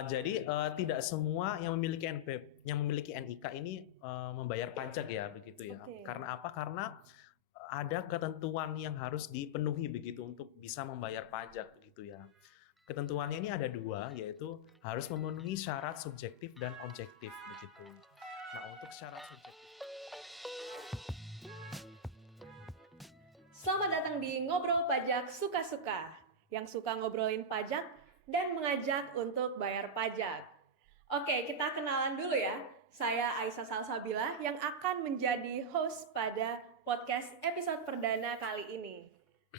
Tidak semua yang memiliki NIK ini membayar pajak ya begitu ya. Oke. Karena apa? Karena ada ketentuan yang harus dipenuhi begitu untuk bisa membayar pajak begitu ya. Ketentuannya ini ada dua, yaitu harus memenuhi syarat subjektif dan objektif begitu. Nah, untuk syarat subjektif. Selamat datang di Ngobrol Pajak Suka-Suka, yang suka ngobrolin pajak dan mengajak untuk bayar pajak. Oke, kita kenalan dulu ya. Saya Aisyah Salsabila yang akan menjadi host pada podcast episode perdana kali ini.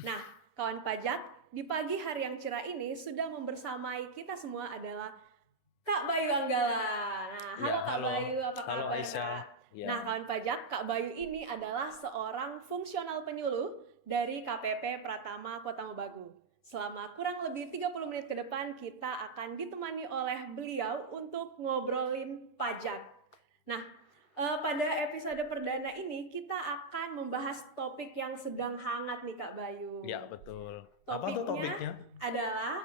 Nah, kawan pajak, di pagi hari yang cerah ini sudah membersamai kita semua adalah Kak Bayu Anggala. Nah, halo Ya, Kak Bayu, apa halo kabar Aisyah. Kak? Ya. Nah, kawan pajak, Kak Bayu ini adalah seorang fungsional penyuluh dari KPP Pratama Kota Mobagu. Selama kurang lebih 30 menit ke depan, kita akan ditemani oleh beliau untuk ngobrolin pajak. Nah, pada episode perdana ini, kita akan membahas topik yang sedang hangat nih Kak Bayu. Ya, betul. Topiknya Apa tuh topiknya? adalah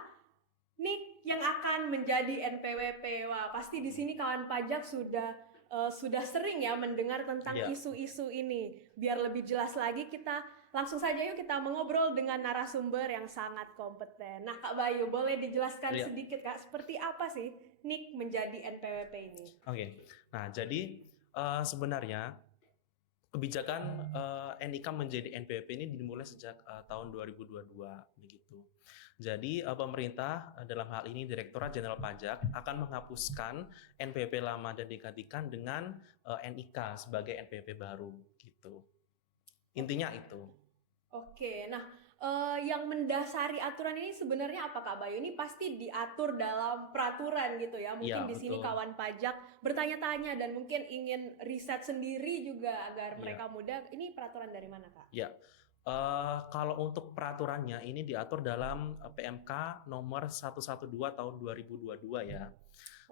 NIK yang akan menjadi NPWP. Wah, pasti di sini kawan pajak sudah sering ya mendengar tentang Ya. isu-isu ini. Biar lebih jelas lagi, kita langsung saja yuk kita mengobrol dengan narasumber yang sangat kompeten. Nah, Kak Bayu, boleh dijelaskan Ya. sedikit Kak, seperti apa sih NIK menjadi NPWP ini? Oke. Nah, jadi sebenarnya kebijakan NIK menjadi NPWP ini dimulai sejak tahun 2022 begitu. Jadi pemerintah dalam hal ini Direktorat Jenderal Pajak akan menghapuskan NPWP lama dan digantikan dengan NIK sebagai NPWP baru gitu. Intinya itu. Oke, nah yang mendasari aturan ini sebenarnya apa Kak Bayu? Ini pasti diatur dalam peraturan gitu ya. Mungkin Ya, di sini betul. kawan pajak bertanya-tanya dan mungkin ingin riset sendiri juga agar Ya. mereka mudah. Ini peraturan dari mana Kak? Ya, kalau untuk peraturannya ini diatur dalam PMK nomor 112 tahun 2022 ya.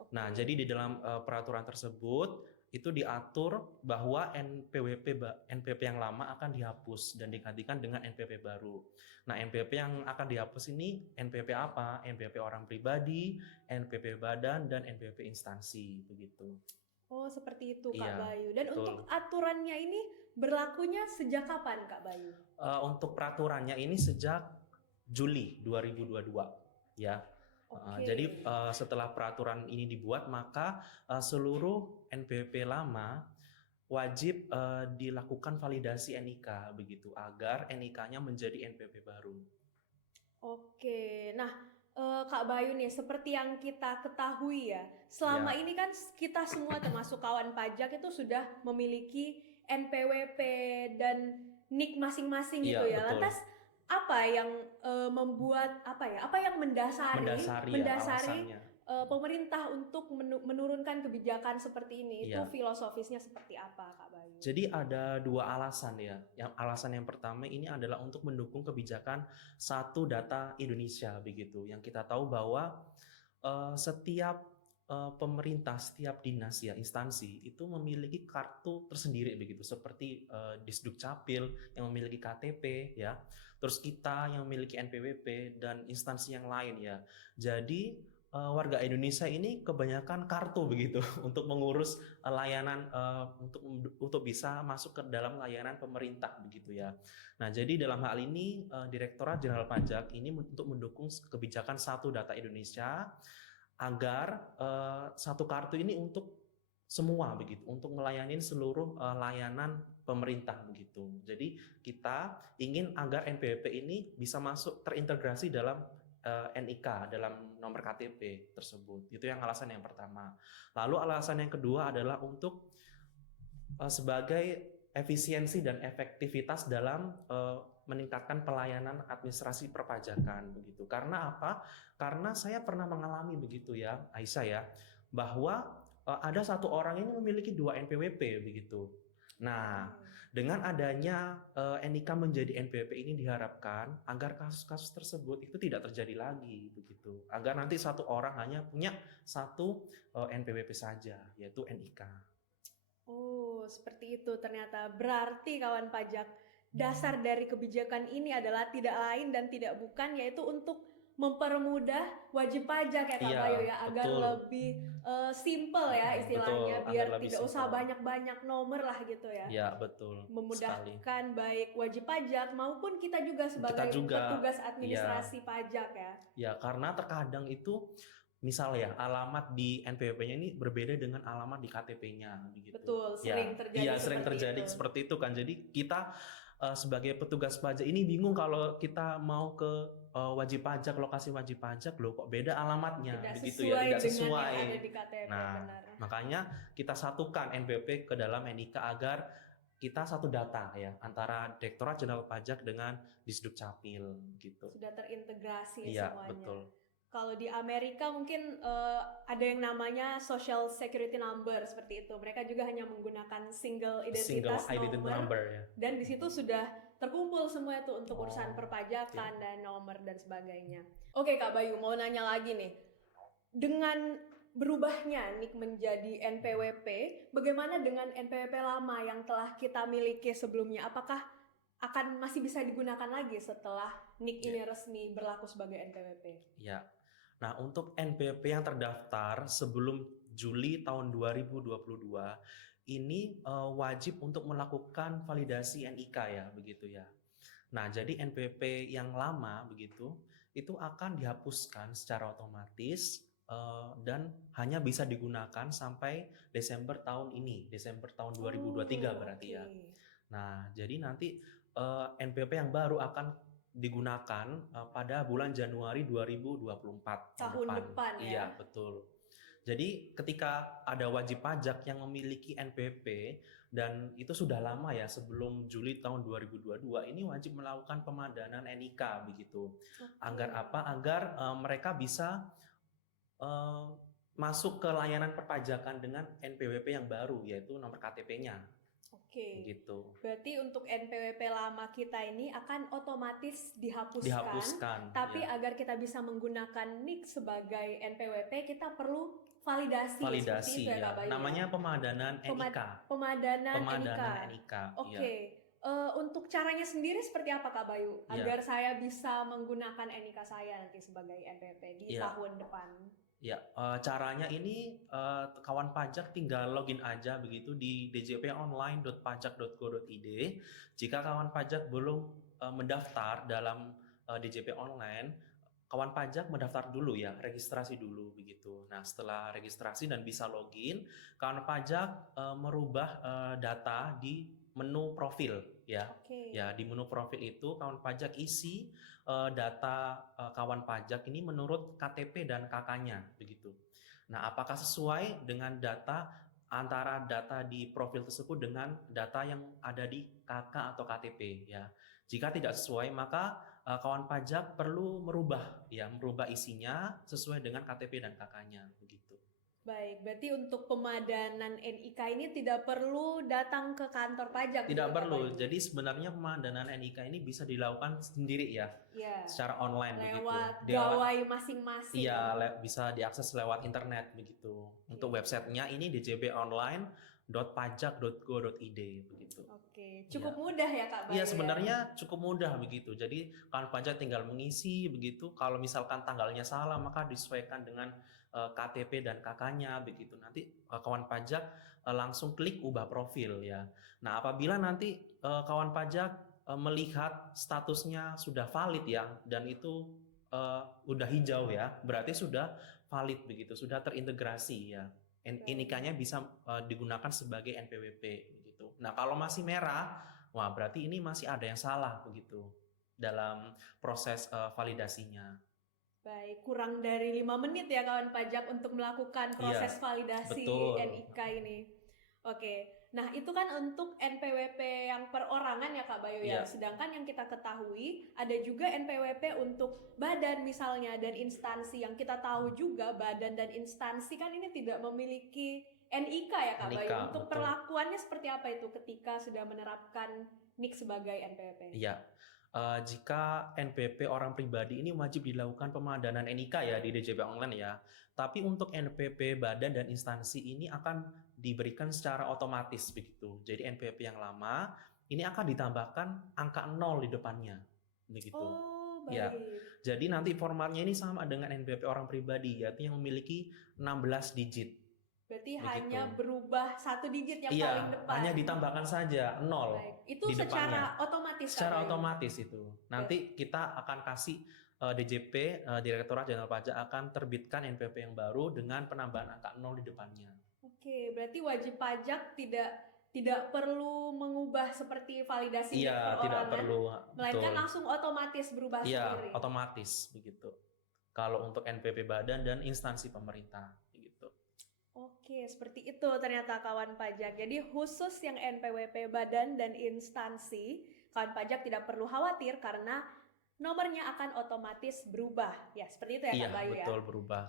Oke. Nah, jadi di dalam peraturan tersebut itu diatur bahwa NPWP yang lama akan dihapus dan digantikan dengan NPWP baru. Nah, NPWP yang akan dihapus ini NPWP apa? NPWP orang pribadi, NPWP badan, dan NPWP instansi begitu. Oh, seperti itu Kak Iya, Bayu. Dan betul. untuk aturannya ini berlakunya sejak kapan Kak Bayu? Untuk peraturannya ini sejak Juli 2022 ya. Oke. Jadi setelah peraturan ini dibuat, maka seluruh NPWP lama wajib dilakukan validasi NIK begitu agar NIK-nya menjadi NPWP baru. Oke, nah Kak Bayu nih, seperti yang kita ketahui ya, selama Ya. ini kan kita semua termasuk kawan pajak itu sudah memiliki NPWP dan NIK masing-masing Iya, gitu ya. betul. Lantas apa yang membuat apa yang mendasari ya alasannya. pemerintah untuk menurunkan kebijakan seperti ini? Itu Iya. filosofisnya seperti apa Kak Bayu? Jadi ada dua alasan ya. Alasan yang pertama ini adalah untuk mendukung kebijakan satu data Indonesia begitu. Yang kita tahu bahwa setiap pemerintah, setiap dinas ya, instansi itu memiliki kartu tersendiri begitu. Seperti Disduk Capil yang memiliki KTP ya. Terus kita yang memiliki NPWP dan instansi yang lain ya. Jadi warga Indonesia ini kebanyakan kartu begitu untuk mengurus layanan untuk bisa masuk ke dalam layanan pemerintah begitu ya. Nah, jadi dalam hal ini Direktorat Jenderal Pajak ini untuk mendukung kebijakan satu data Indonesia agar satu kartu ini untuk semua begitu, untuk melayani seluruh layanan pemerintah begitu. Jadi kita ingin agar NPWP ini bisa masuk terintegrasi dalam NIK dalam nomor KTP tersebut. Itu yang alasan yang pertama. Lalu alasan yang kedua adalah untuk sebagai efisiensi dan efektivitas dalam meningkatkan pelayanan administrasi perpajakan begitu. Karena apa? Karena saya pernah mengalami begitu ya, Aisyah ya, bahwa ada satu orang ini memiliki 2 NPWP begitu. Nah, dengan adanya NIK menjadi NPWP ini diharapkan agar kasus-kasus tersebut itu tidak terjadi lagi begitu. Agar nanti satu orang hanya punya satu NPWP saja, yaitu NIK. Oh, seperti itu ternyata. Berarti kawan pajak, dasar dari kebijakan ini adalah tidak lain dan tidak bukan yaitu untuk mempermudah wajib pajak ya Kak Iya, Bayu ya, agar betul. lebih simple ya istilahnya, Betul, agar biar lebih tidak usah simpel. banyak-banyak nomor lah gitu ya. Ya, betul sekali. Memudahkan baik wajib pajak maupun kita juga Kita sebagai juga, petugas ya, administrasi pajak ya. ya karena terkadang itu misal ya alamat di NPWP-nya ini berbeda dengan alamat di KTP-nya begitu. Betul, sering Ya, terjadi iya sering terjadi seperti itu kan. Jadi kita sebagai petugas pajak ini bingung kalau kita mau ke wajib pajak, lokasi wajib pajak, loh kok beda alamatnya Tidak begitu ya, sesuai tidak dengan sesuai. yang ada di KTP, Nah, benar. makanya kita satukan NPWP ke dalam NIK agar kita satu data ya antara Direktorat Jenderal Pajak dengan Disduk Capil gitu. Sudah terintegrasi Iya, semuanya. betul. Kalau di Amerika mungkin ada yang namanya Social Security Number seperti itu. Mereka juga hanya menggunakan single identitas number ya. Dan di situ sudah terkumpul semua itu untuk urusan perpajakan dan nomor dan sebagainya. Oke Kak Bayu, mau nanya lagi nih. Dengan berubahnya NIK menjadi NPWP, bagaimana dengan NPWP lama yang telah kita miliki sebelumnya? Apakah akan masih bisa digunakan lagi setelah NIK ini resmi berlaku sebagai NPWP? Ya. Nah, untuk NPWP yang terdaftar sebelum Juli tahun 2022 ini wajib untuk melakukan validasi NIK ya, begitu ya. Nah, jadi NPWP yang lama begitu itu akan dihapuskan secara otomatis dan hanya bisa digunakan sampai Desember tahun ini, Desember tahun 2023 berarti ya. Nah, jadi nanti NPWP yang baru akan digunakan pada bulan Januari 2024 tahun depan ya. Iya, betul. Jadi ketika ada wajib pajak yang memiliki NPWP dan itu sudah lama ya, sebelum Juli tahun 2022 ini wajib melakukan pemadanan NIK begitu. Agar apa? Agar mereka bisa masuk ke layanan perpajakan dengan NPWP yang baru, yaitu nomor KTP-nya. Oke. Gitu. Berarti untuk NPWP lama kita ini akan otomatis dihapuskan. Tapi ya. Agar kita bisa menggunakan NIK sebagai NPWP, kita perlu validasi seperti itu ya Kak Bayu. Namanya pemadanan NIK. Pemadanan NIK. Oke. Untuk caranya sendiri seperti apa Kak Bayu? Agar saya bisa menggunakan NIK saya nanti sebagai NPWP di tahun depan. Ya, caranya ini kawan pajak tinggal login aja begitu di djponline.pajak.go.id. Jika kawan pajak belum mendaftar dalam DJP online, kawan pajak mendaftar dulu ya, registrasi dulu begitu. Nah, setelah registrasi dan bisa login, kawan pajak merubah data di menu profil ya. Ya, di menu profil itu kawan pajak isi data kawan pajak ini menurut KTP dan KK-nya begitu. Nah, apakah sesuai dengan data antara data di profil tersebut dengan data yang ada di KK atau KTP ya. Jika tidak sesuai, maka kawan pajak perlu merubah isinya sesuai dengan KTP dan KK-nya begitu. Baik, berarti untuk pemadanan NIK ini tidak perlu datang ke kantor pajak. Tidak perlu. Jadi sebenarnya pemadanan NIK ini bisa dilakukan sendiri ya, secara online lewat gawai masing-masing. Iya, bisa diakses lewat internet begitu. Untuk websitenya ini djponline.pajak.go.id begitu. Oke, cukup mudah ya Kak Bayu. Iya, sebenarnya cukup mudah begitu. Jadi kawan pajak tinggal mengisi begitu. Kalau misalkan tanggalnya salah, maka disesuaikan dengan KTP dan KK-nya begitu. Nanti kawan pajak langsung klik ubah profil ya. Nah, apabila nanti kawan pajak melihat statusnya sudah valid ya dan itu udah hijau ya, berarti sudah valid begitu, sudah terintegrasi ya. NIK-nya bisa digunakan sebagai NPWP begitu. Nah, kalau masih merah, wah berarti ini masih ada yang salah begitu dalam proses validasinya. Baik, kurang dari 5 menit ya kawan pajak untuk melakukan proses validasi NIK ini. Oke, nah itu kan untuk NPWP yang perorangan ya Kak Bayu ya. Sedangkan yang kita ketahui ada juga NPWP untuk badan misalnya dan instansi. Yang kita tahu juga badan dan instansi kan ini tidak memiliki NIK ya Kak Bayu. Untuk perlakuannya seperti apa itu ketika sudah menerapkan NIK sebagai NPWP? Iya. Jika NPWP orang pribadi ini wajib dilakukan pemadanan NIK ya di DJP online ya. Tapi untuk NPWP badan dan instansi ini akan diberikan secara otomatis begitu. Jadi NPWP yang lama ini akan ditambahkan angka 0 di depannya begitu. Oh, Ya. baik. Jadi nanti formatnya ini sama dengan NPWP orang pribadi, yaitu yang memiliki 16 digit. Berarti Begitu. hanya berubah 1 digit yang Iya, paling depan. hanya ditambahkan saja 0 Baik. Itu di secara depannya. otomatis Kak Secara Bayu? otomatis itu. Nanti kita akan kasih DJP, Direktorat Jenderal Pajak akan terbitkan NPWP yang baru dengan penambahan angka 0 di depannya. Oke, berarti wajib pajak tidak perlu mengubah seperti validasi NIK Iya, tidak perorangan, perlu. melainkan Betul. langsung otomatis berubah Iya, sendiri. otomatis begitu. Kalau untuk NPWP badan dan instansi pemerintah begitu. Oke, seperti itu ternyata kawan pajak. Jadi khusus yang NPWP badan dan instansi, kawan pajak tidak perlu khawatir karena nomornya akan otomatis berubah. Ya, seperti itu ya Iya, Kak Bayu ya? betul berubah.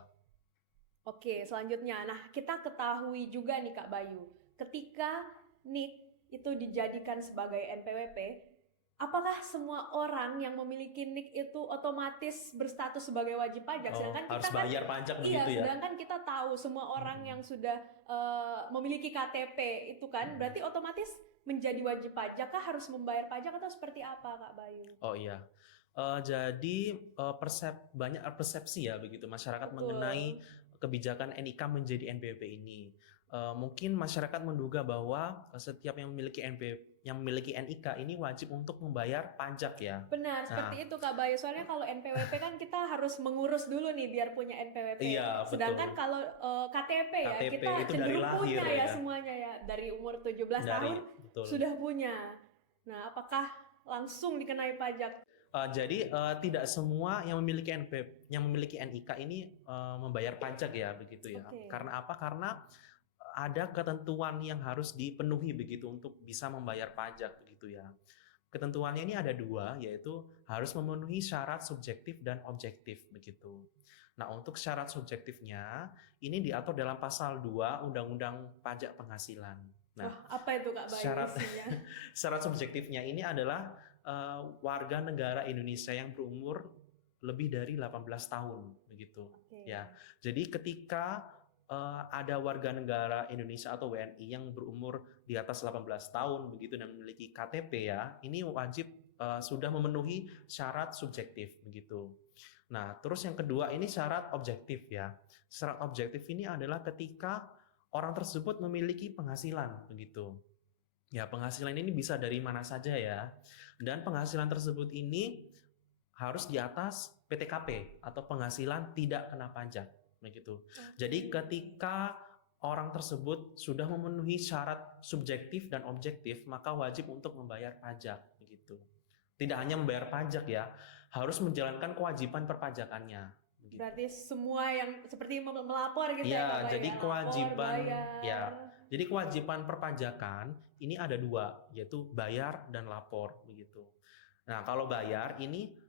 Oke, selanjutnya. Nah, kita ketahui juga nih Kak Bayu, ketika NIK itu dijadikan sebagai NPWP, apakah semua orang yang memiliki NIK itu otomatis berstatus sebagai wajib pajak? Sedangkan Harus kita bayar pajak begitu ya? sedangkan kita tahu semua orang yang sudah memiliki KTP itu kan, berarti otomatis menjadi wajib pajak kah, harus membayar pajak atau seperti apa Kak Bayu? Oh iya. Jadi banyak persepsi ya begitu masyarakat Betul. mengenai kebijakan NIK menjadi NPWP ini. Mungkin masyarakat menduga bahwa setiap yang memiliki NIK ini wajib untuk membayar pajak ya. Benar, seperti itu Kak Bayu. Soalnya kalau NPWP kan kita harus mengurus dulu nih biar punya NPWP. Iya, Sedangkan betul. kalau KTP ya, KTP kita itu dari cenderung lahir punya ya ya. semuanya ya. Dari umur 17 tahun Betul. sudah punya. Nah, apakah langsung dikenai pajak? Jadi tidak semua yang memiliki NIK ini membayar pajak ya begitu ya. Oke. Karena apa? Karena ada ketentuan yang harus dipenuhi begitu untuk bisa membayar pajak begitu ya. Ketentuannya ini ada 2, yaitu harus memenuhi syarat subjektif dan objektif begitu. Nah, untuk syarat subjektifnya ini diatur dalam pasal 2 Undang-Undang Pajak Penghasilan. Nah, apa itu Kak Bayu isinya? Syarat subjektifnya ini adalah warga negara Indonesia yang berumur lebih dari 18 tahun begitu. Oke. Ya. Jadi ketika ada warga negara Indonesia atau WNI yang berumur di atas 18 tahun begitu dan memiliki KTP ya, ini wajib sudah memenuhi syarat subjektif begitu. Nah, terus yang kedua ini syarat objektif ya. Syarat objektif ini adalah ketika orang tersebut memiliki penghasilan begitu. Ya, penghasilan ini bisa dari mana saja ya. Dan penghasilan tersebut ini harus di atas PTKP atau penghasilan tidak kena pajak begitu. Jadi ketika orang tersebut sudah memenuhi syarat subjektif dan objektif, maka wajib untuk membayar pajak begitu. Tidak hanya membayar pajak ya, harus menjalankan kewajiban perpajakannya. Begitu. Berarti semua yang seperti melapor gitu ya, ya, jadi lapor, kewajiban bayar. Ya. Jadi kewajiban perpajakan ini ada 2, yaitu bayar dan lapor begitu. Nah, kalau bayar ini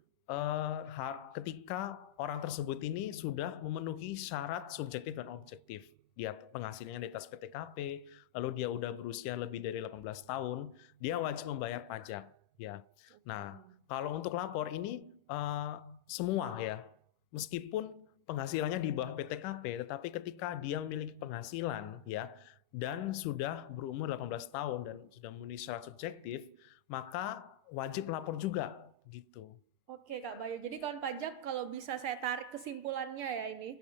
ketika orang tersebut ini sudah memenuhi syarat subjektif dan objektif. Dia penghasilannya di atas PTKP, lalu dia udah berusia lebih dari 18 tahun, dia wajib membayar pajak ya. Nah, kalau untuk lapor ini semua ya. Meskipun penghasilannya di bawah PTKP, tetapi ketika dia memiliki penghasilan ya dan sudah berumur 18 tahun dan sudah memenuhi syarat subjektif, maka wajib lapor juga gitu. Oke Kak Bayu, jadi kawan pajak kalau bisa saya tarik kesimpulannya ya ini,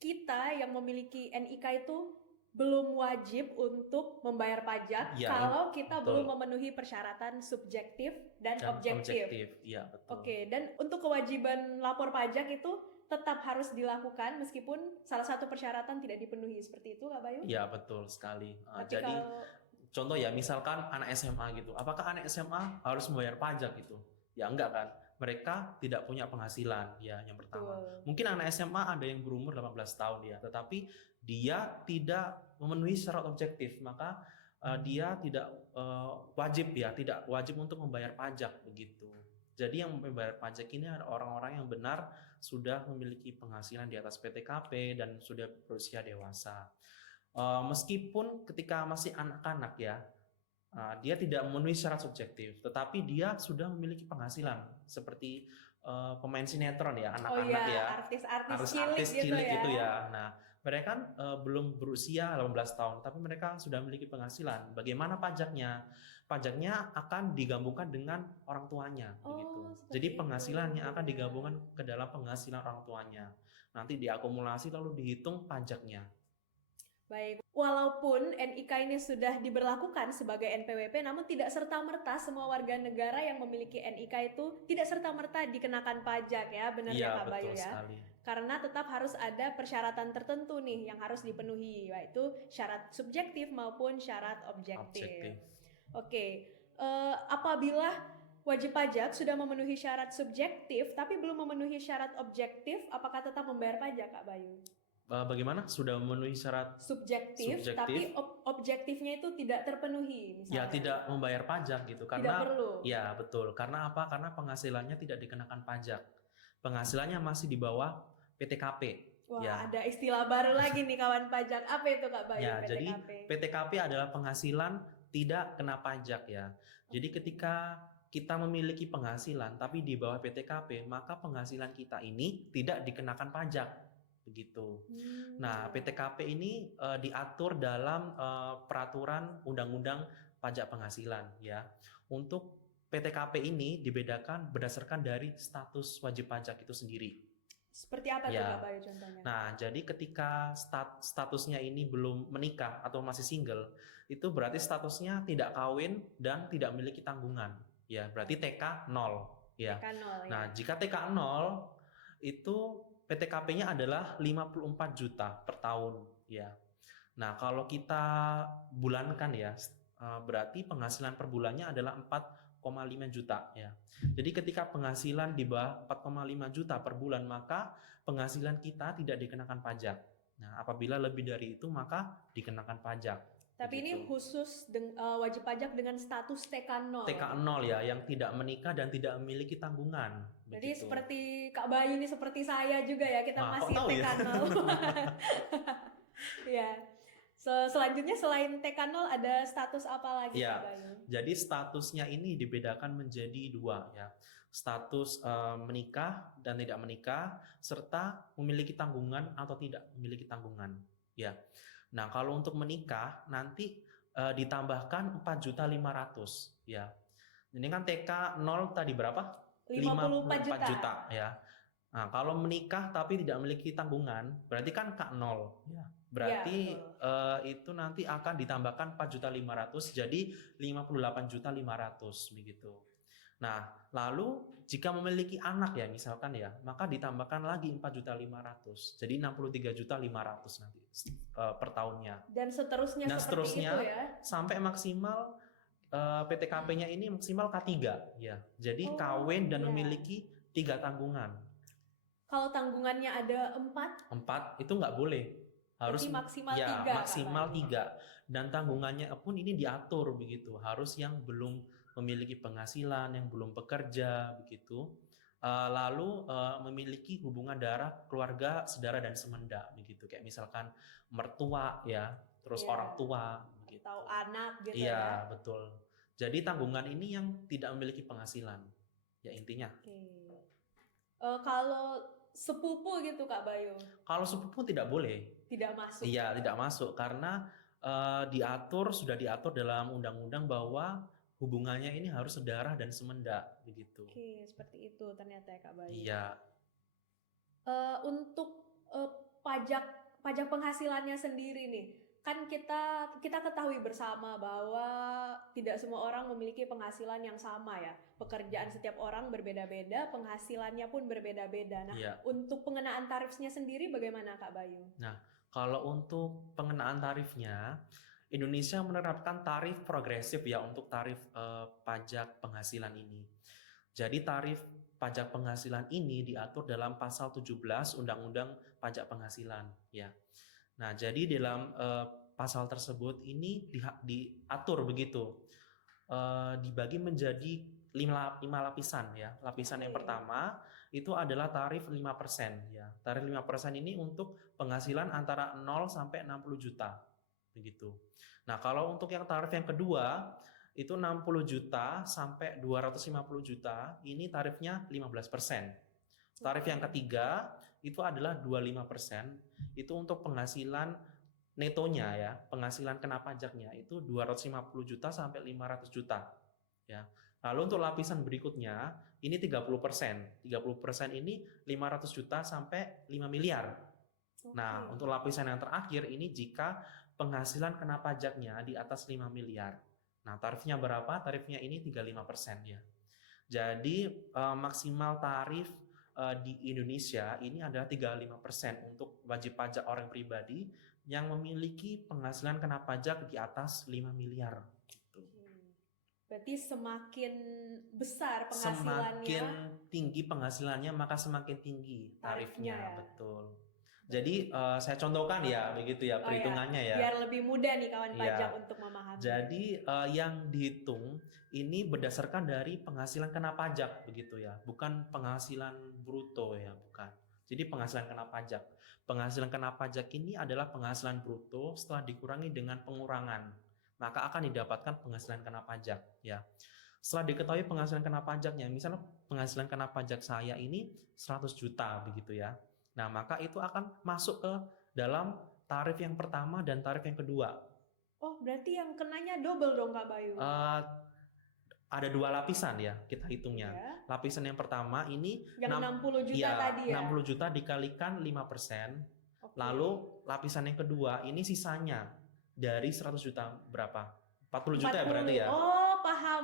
kita yang memiliki NIK itu belum wajib untuk membayar pajak ya, kalau kita belum memenuhi persyaratan subjektif dan objektif. Ya, betul. Oke, dan untuk kewajiban lapor pajak itu tetap harus dilakukan meskipun salah satu persyaratan tidak dipenuhi, seperti itu Kak Bayu? Iya, betul sekali. Jadi contoh ya, misalkan anak SMA gitu, apakah anak SMA harus membayar pajak gitu? Ya enggak kan? Mereka tidak punya penghasilan ya, yang pertama. Betul. Mungkin anak SMA ada yang berumur 18 tahun ya, tetapi dia tidak memenuhi syarat objektif, maka dia tidak wajib untuk membayar pajak begitu. Jadi yang membayar pajak ini adalah orang-orang yang benar sudah memiliki penghasilan di atas PTKP dan sudah berusia dewasa. Meskipun ketika masih anak-anak ya, dia tidak memenuhi syarat subjektif, tetapi dia sudah memiliki penghasilan seperti pemain sinetron ya, anak-anak ya, artis-artis cilik gitu ya. Nah, mereka kan belum berusia 18 tahun, tapi mereka sudah memiliki penghasilan. Bagaimana pajaknya? Pajaknya akan digabungkan dengan orang tuanya, begitu. seperti Jadi itu. penghasilannya akan Ya. digabungkan ke dalam penghasilan orang tuanya. Nanti diakumulasi lalu dihitung pajaknya. Baik, walaupun NIK ini sudah diberlakukan sebagai NPWP, namun tidak serta-merta semua warga negara yang memiliki NIK itu tidak serta-merta dikenakan pajak ya, benar Iya, ya Kak Bayu betul ya? sekali. Karena tetap harus ada persyaratan tertentu nih yang harus dipenuhi, yaitu syarat subjektif maupun syarat objektif. Oke, apabila wajib pajak sudah memenuhi syarat subjektif tapi belum memenuhi syarat objektif, apakah tetap membayar pajak Kak Bayu? Bagaimana? Sudah memenuhi syarat subjektif, tapi objektifnya itu tidak terpenuhi misalnya. Ya, tidak membayar pajak gitu. Karena tidak perlu. Ya, betul. Karena apa? Karena penghasilannya tidak dikenakan pajak. Penghasilannya masih di bawah PTKP. Wah, ya. Ada istilah baru lagi nih kawan pajak. Apa itu Kak Bayu? Ya, PTKP? jadi PTKP adalah penghasilan tidak kena pajak ya. Jadi ketika kita memiliki penghasilan tapi di bawah PTKP, maka penghasilan kita ini tidak dikenakan pajak. Begitu. Nah, PTKP ini diatur dalam peraturan Undang-Undang Pajak Penghasilan ya. Untuk PTKP ini dibedakan berdasarkan dari status wajib pajak itu sendiri. Seperti apa tuh Kak Bayu contohnya? Nah, jadi ketika statusnya ini belum menikah atau masih single, itu berarti statusnya tidak kawin dan tidak memiliki tanggungan. Ya, berarti TK 0 ya. TK 0 ya. Nah, jika TK 0 itu PTKP-nya adalah 54 juta per tahun ya. Nah, kalau kita bulankan ya, berarti penghasilan per bulannya adalah 4,5 juta ya. Jadi ketika penghasilan di bawah 4,5 juta per bulan, maka penghasilan kita tidak dikenakan pajak. Nah, apabila lebih dari itu maka dikenakan pajak. Tapi begitu. Ini khusus wajib pajak dengan status TK 0. TK 0 ya, yang tidak menikah dan tidak memiliki tanggungan. Jadi begitu. Seperti Kak Bayu ini seperti saya juga ya, kita masih TK 0. Ya. Selanjutnya selain TK 0 ada status apa lagi ya, Kak Bayu? Jadi statusnya ini dibedakan menjadi dua ya. Status menikah dan tidak menikah, serta memiliki tanggungan atau tidak memiliki tanggungan ya. Nah, kalau untuk menikah nanti ditambahkan 4.500.000 ya. Ini kan TK 0 tadi berapa? 54 juta ya. Nah, kalau menikah tapi tidak memiliki tanggungan, berarti kan K 0 ya. Berarti ya, itu nanti akan ditambahkan 4.500.000 jadi 58.500.000 begitu. Nah, lalu jika memiliki anak ya misalkan ya, maka ditambahkan lagi 4.500.000 jadi 63.500.000 nanti per tahunnya. Dan seterusnya seterusnya itu ya. Sampai maksimal PTKP-nya ini maksimal K3 ya. Jadi kawin dan memiliki 3 tanggungan. Kalau tanggungannya ada 4 itu nggak boleh. Harus maksimal ya, 3. Maksimal 3. Dan tanggungannya pun ini diatur begitu. Harus yang belum memiliki penghasilan, yang belum bekerja begitu. Lalu memiliki hubungan darah, keluarga, saudara dan semenda begitu. Kayak misalkan mertua ya, terus orang tua begitu. Atau anak gitu ya. Iya, betul. Jadi tanggungan ini yang tidak memiliki penghasilan. Ya intinya. Kalau sepupu gitu Kak Bayu? Kalau sepupu tidak boleh. Tidak masuk. Iya, tidak masuk karena sudah diatur dalam undang-undang bahwa hubungannya ini harus sedarah dan semenda begitu. Oke, seperti itu ternyata ya Kak Bayu. Iya. Untuk pajak penghasilannya sendiri nih, kan kita ketahui bersama bahwa tidak semua orang memiliki penghasilan yang sama ya. Pekerjaan setiap orang berbeda-beda, penghasilannya pun berbeda-beda. Nah, iya. Untuk pengenaan tarifnya sendiri bagaimana Kak Bayu? Nah, kalau untuk pengenaan tarifnya, Indonesia menerapkan tarif progresif ya untuk tarif pajak penghasilan ini. Jadi tarif pajak penghasilan ini diatur dalam pasal 17 Undang-Undang Pajak Penghasilan ya. Nah, jadi dalam pasal tersebut ini diatur begitu. Dibagi menjadi 5 lapisan ya. Lapisan yang pertama itu adalah tarif 5% ya. Tarif 5% ini untuk penghasilan antara 0 sampai 60 juta begitu. Nah, kalau untuk yang tarif yang kedua itu 60 juta sampai 250 juta, ini tarifnya 15%. Tarif yang ketiga itu adalah 25%, itu untuk penghasilan netonya ya, penghasilan kena pajaknya itu 250 juta sampai 500 juta ya. Lalu untuk lapisan berikutnya ini 30%. 30% ini 500 juta sampai 5 miliar. Nah, untuk lapisan yang terakhir ini jika penghasilan kena pajaknya di atas 5 miliar. Nah, tarifnya berapa? Tarifnya ini 35% ya. Jadi maksimal tarif di Indonesia ini adalah 35% untuk wajib pajak orang pribadi yang memiliki penghasilan kena pajak di atas 5 miliar. Gitu. Berarti semakin besar penghasilannya, semakin tinggi penghasilannya maka semakin tinggi tarifnya, ya? Betul. Jadi saya contohkan ya begitu ya perhitungannya ya. Biar lebih mudah nih kawan pajak untuk memahami. Jadi yang dihitung ini berdasarkan dari penghasilan kena pajak begitu ya, bukan penghasilan bruto ya, bukan. Jadi penghasilan kena pajak. Penghasilan kena pajak ini adalah penghasilan bruto setelah dikurangi dengan pengurangan, maka akan didapatkan penghasilan kena pajak ya. Setelah diketahui penghasilan kena pajaknya, misalnya penghasilan kena pajak saya ini 100 juta begitu ya. Nah, maka itu akan masuk ke dalam tarif yang pertama dan tarif yang kedua. Oh, berarti yang kenanya double dong Kak Bayu? Ada 2 lapisan ya kita hitungnya. Lapisan yang pertama ini yang 60 juta tadi ya? 60 juta dikalikan 5%. Lalu lapisan yang kedua ini sisanya dari 100 juta berapa? 40 juta ya berarti ya? Oh, paham.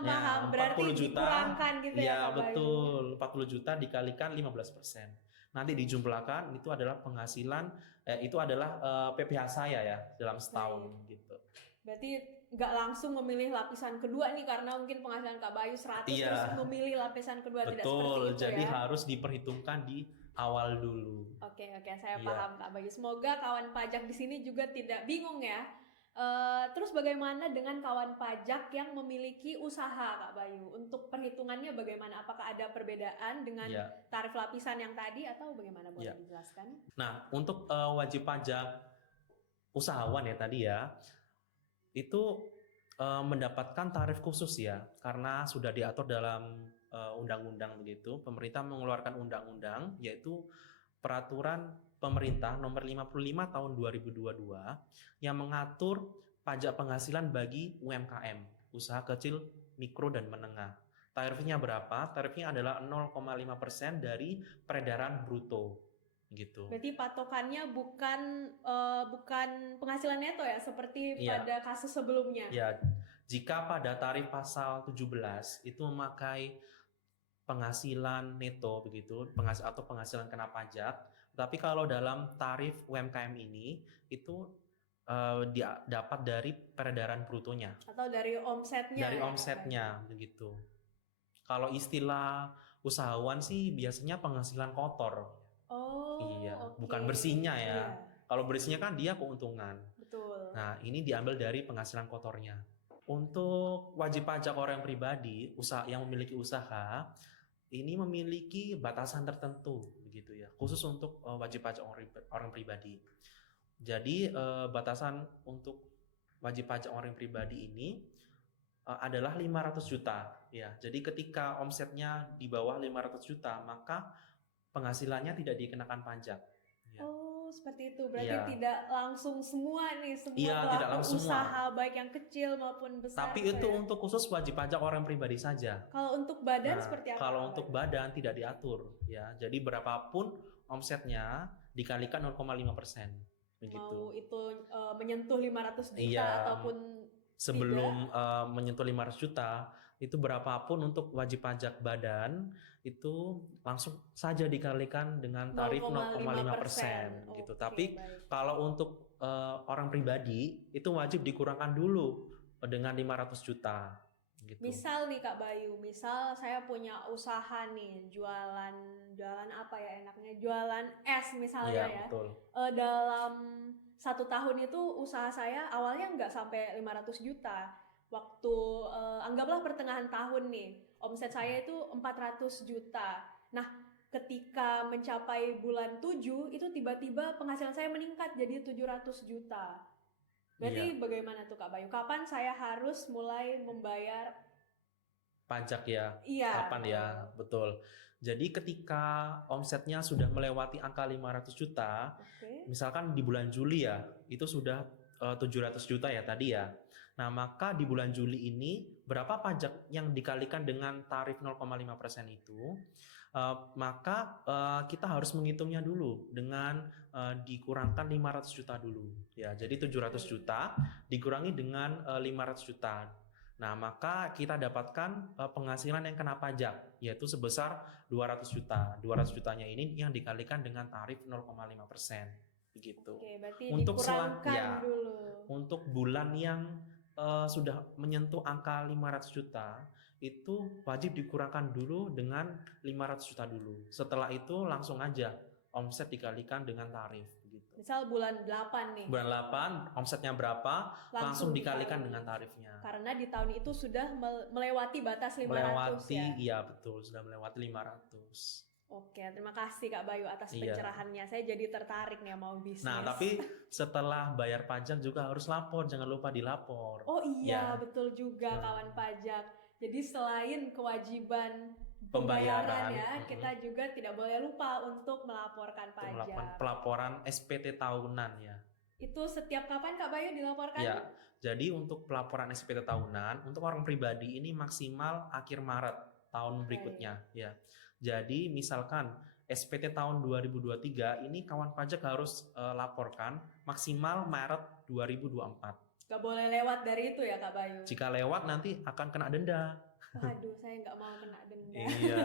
Berarti 40 juta, dikurangkan gitu ya Kak Bayu? Betul, 40 juta dikalikan 15%. Nanti dijumlahkan itu adalah penghasilan, itu adalah PPh saya ya dalam setahun gitu. Berarti nggak langsung memilih lapisan kedua nih karena mungkin penghasilan Kak Bayu 100 terus memilih lapisan kedua. Tidak seperti itu jadi ya? harus diperhitungkan di awal dulu. Oke, saya paham Kak Bayu. Semoga kawan pajak di sini juga tidak bingung ya. Terus bagaimana dengan kawan pajak yang memiliki usaha Kak Bayu? Untuk perhitungannya bagaimana? Apakah ada perbedaan dengan tarif lapisan yang tadi atau bagaimana? Boleh dijelaskan? Nah, untuk wajib pajak usahawan ya tadi ya, itu mendapatkan tarif khusus ya, karena sudah diatur dalam undang-undang begitu. Pemerintah mengeluarkan undang-undang yaitu peraturan pemerintah nomor 55 tahun 2022 yang mengatur pajak penghasilan bagi UMKM, usaha kecil, mikro dan menengah. Tarifnya berapa? Tarifnya adalah 0,5% dari peredaran bruto. Gitu. Berarti patokannya bukan penghasilan neto ya seperti pada kasus sebelumnya. Ya, jika pada tarif pasal 17 itu memakai penghasilan neto begitu, atau penghasilan kena pajak, tapi kalau dalam tarif UMKM ini itu dapat dari peredaran brutonya atau dari omsetnya. Dari omsetnya begitu. Kalau istilah usahawan sih biasanya penghasilan kotor. Bukan bersihnya ya. Kalau bersihnya kan dia keuntungan. Betul. Nah, ini diambil dari penghasilan kotornya. Untuk wajib pajak orang pribadi, yang memiliki usaha, ini memiliki batasan tertentu begitu ya. Khusus untuk wajib pajak orang pribadi. Jadi batasan untuk wajib pajak orang pribadi ini adalah 500 juta ya. Jadi ketika omsetnya di bawah 500 juta, maka penghasilannya tidak dikenakan pajak. Ya. Oh, seperti itu. Berarti tidak langsung semua nih, semua pelaku usaha baik yang kecil maupun besar. Tapi itu untuk khusus wajib pajak orang pribadi saja. Kalau untuk badan seperti apa? Kalau untuk badan tidak diatur ya. Jadi berapapun omsetnya dikalikan 0,5%. Begitu. Mau itu menyentuh 500 juta ataupun sebelum menyentuh 500 juta, itu berapapun untuk wajib pajak badan itu langsung saja dikalikan dengan tarif 0,5% gitu. Tapi kalau untuk orang pribadi itu wajib dikurangkan dulu dengan 500 juta gitu. Misal nih Kak Bayu, misal saya punya usaha nih, jualan apa ya enaknya, jualan es misalnya ya. Betul. Dalam 1 tahun itu usaha saya awalnya nggak sampai 500 juta. Waktu anggaplah pertengahan tahun nih, omset saya itu 400 juta. Nah, ketika mencapai bulan 7 itu tiba-tiba penghasilan saya meningkat jadi 700 juta. Berarti bagaimana tuh Kak Bayu? Kapan saya harus mulai membayar pajak ya? Iya. Kapan ya? Betul. Jadi ketika omsetnya sudah melewati angka 500 juta, Oke. misalkan di bulan Juli ya, itu sudah 700 juta ya tadi ya. Nah, maka di bulan Juli ini berapa pajak yang dikalikan dengan tarif 0,5% itu, maka kita harus menghitungnya dulu dengan dikurangkan 500 juta dulu. Ya, jadi 700 juta dikurangi dengan 500 juta. Nah, maka kita dapatkan penghasilan yang kena pajak, yaitu sebesar 200 juta. 200 jutanya ini yang dikalikan dengan tarif 0,5%. Begitu. Oke, berarti Untuk dikurangkan dulu. untuk bulan yang sudah menyentuh angka 500 juta, itu wajib dikurangkan dulu dengan 500 juta dulu. Setelah itu langsung aja omset dikalikan dengan tarif. Begitu. Misal bulan 8 nih. Bulan 8 omsetnya berapa, langsung dikalikan dengan tarifnya. Karena di tahun itu sudah melewati batas 500 melewati, ya? Iya betul, sudah melewati 500. Oke, terima kasih Kak Bayu atas Iya. pencerahannya. Saya jadi tertarik nih mau bisnis. Nah, tapi setelah bayar pajak juga harus lapor, jangan lupa dilapor. Oh iya, Ya. betul juga kawan pajak. Jadi selain kewajiban Pembayaran, ya, kita juga tidak boleh lupa untuk melaporkan Untuk pajak. melakukan pelaporan SPT tahunan ya. Itu setiap kapan Kak Bayu dilaporkan? Ya, jadi untuk pelaporan SPT tahunan untuk orang pribadi ini maksimal akhir Maret tahun berikutnya ya. Jadi misalkan SPT tahun 2023 ini kawan pajak harus laporkan maksimal Maret 2024. Gak boleh lewat dari itu ya Kak Bayu? Jika lewat nanti akan kena denda. Waduh, saya nggak mau kena denda. Iya,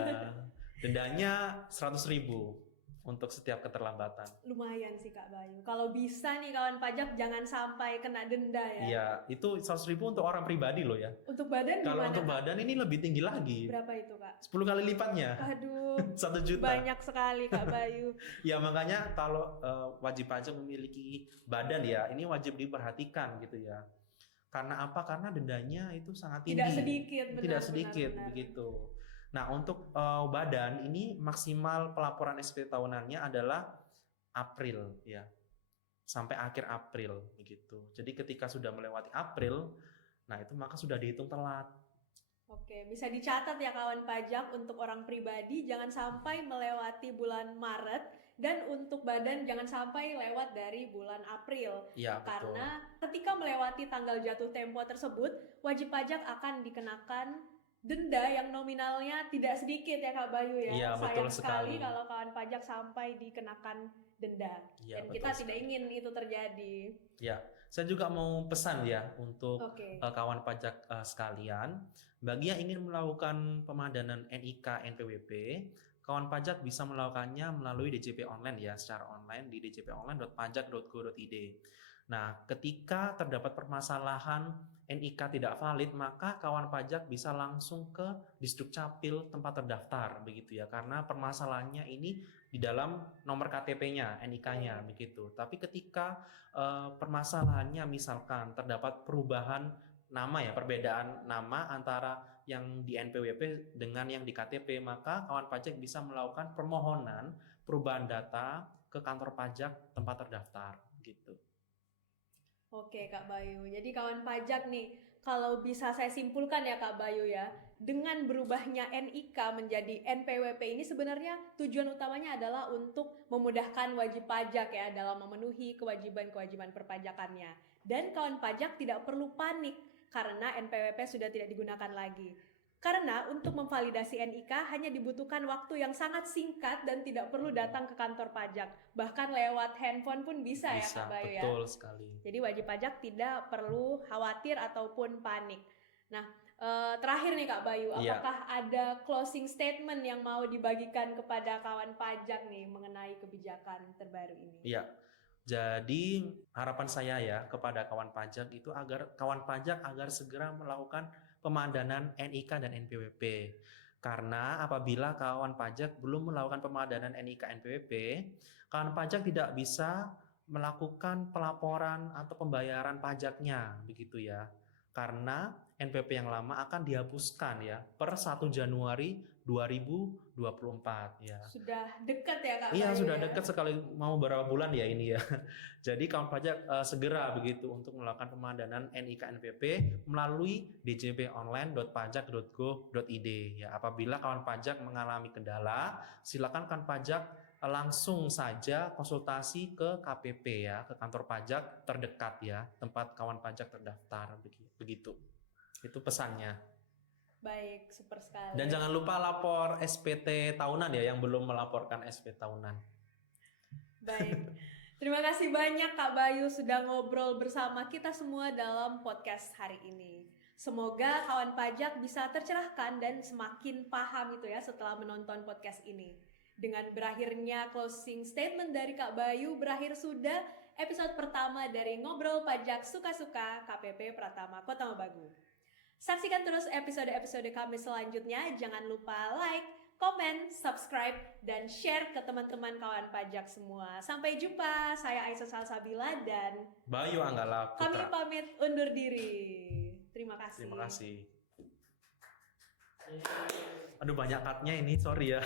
dendanya 100.000 untuk setiap keterlambatan. Lumayan sih Kak Bayu. Kalau bisa nih kawan pajak jangan sampai kena denda ya. Iya, itu 100.000 untuk orang pribadi loh ya. Untuk badan Kalau gimana untuk Kak? badan ini lebih tinggi lagi. Berapa itu Kak? 10 kali lipatnya. Aduh, 1 juta. banyak sekali Kak Bayu. Ya makanya kalau wajib pajak memiliki badan ya, ini wajib diperhatikan gitu ya. Karena apa? Karena dendanya itu sangat tinggi. Tidak sedikit, benar. Tidak sedikit benar. begitu. Nah, untuk badan ini maksimal pelaporan SPT tahunannya adalah April ya. Sampai akhir April begitu. Jadi ketika sudah melewati April, nah itu maka sudah dihitung telat. Oke, bisa dicatat ya kawan pajak untuk orang pribadi jangan sampai melewati bulan Maret dan untuk badan jangan sampai lewat dari bulan April. Iya, betul. Karena ketika melewati tanggal jatuh tempo tersebut, wajib pajak akan dikenakan denda yang nominalnya tidak sedikit ya Kak Bayu ya. Iya, Sayang betul sekali sekali. kalau kawan pajak sampai dikenakan denda. Iya, Dan betul kita tidak sekali. ingin itu terjadi. Ya, saya juga mau pesan ya untuk Oke. kawan pajak sekalian, bagi yang ingin melakukan pemadanan NIK NPWP, kawan pajak bisa melakukannya melalui DJP online ya, secara online di djponline.pajak.go.id. Nah, ketika terdapat permasalahan NIK tidak valid, maka kawan pajak bisa langsung ke Disdukcapil tempat terdaftar begitu ya, karena permasalahannya ini di dalam nomor KTP-nya, NIK-nya begitu. Tapi ketika permasalahannya misalkan terdapat perubahan nama ya, perbedaan nama antara yang di NPWP dengan yang di KTP, maka kawan pajak bisa melakukan permohonan perubahan data ke kantor pajak tempat terdaftar gitu. Oke Kak Bayu, jadi kawan pajak nih, kalau bisa saya simpulkan ya Kak Bayu ya, dengan berubahnya NIK menjadi NPWP ini sebenarnya tujuan utamanya adalah untuk memudahkan wajib pajak ya dalam memenuhi kewajiban-kewajiban perpajakannya. Dan kawan pajak tidak perlu panik karena NPWP sudah tidak digunakan lagi. Karena untuk memvalidasi NIK hanya dibutuhkan waktu yang sangat singkat dan tidak perlu datang ke kantor pajak. Bahkan lewat handphone pun bisa ya Kak Bayu ya. Betul sekali. Jadi wajib pajak tidak perlu khawatir ataupun panik. Nah, terakhir nih Kak Bayu, apakah ada closing statement yang mau dibagikan kepada kawan pajak nih mengenai kebijakan terbaru ini? Iya. Jadi harapan saya ya kepada kawan pajak itu agar kawan pajak agar segera melakukan pemadanan NIK dan NPWP. Karena apabila kawan pajak belum melakukan pemadanan NIK NPWP, kawan pajak tidak bisa melakukan pelaporan atau pembayaran pajaknya begitu ya. karena NPP yang lama akan dihapuskan ya per 1 Januari 2024 ya. Sudah dekat ya Kak Iya, Bayu sudah ya? dekat sekali, mau beberapa bulan ya ini ya. Jadi kawan pajak segera begitu untuk melakukan pemadanan NIK NPP melalui djponline.pajak.go.id ya. Apabila kawan pajak mengalami kendala, silakan kawan pajak langsung saja konsultasi ke KPP ya, ke kantor pajak terdekat ya, tempat kawan pajak terdaftar begitu. Itu pesannya. Baik, super sekali. Dan jangan lupa lapor SPT tahunan ya, yang belum melaporkan SPT tahunan. Baik. Terima kasih banyak Kak Bayu sudah ngobrol bersama kita semua dalam podcast hari ini. Semoga kawan pajak bisa tercerahkan dan semakin paham itu ya setelah menonton podcast ini. Dengan berakhirnya closing statement dari Kak Bayu, berakhir sudah episode pertama dari Ngobrol Pajak Suka-Suka KPP Pratama Kota Mabagu. Saksikan terus episode-episode kami selanjutnya. Jangan lupa like, komen, subscribe, dan share ke teman-teman kawan pajak semua. Sampai jumpa. Saya Aisyah Salsabila dan Bayu Anggala Putra. kami pamit undur diri. Terima kasih. Terima kasih. Aduh, banyak cutnya ini, sorry ya.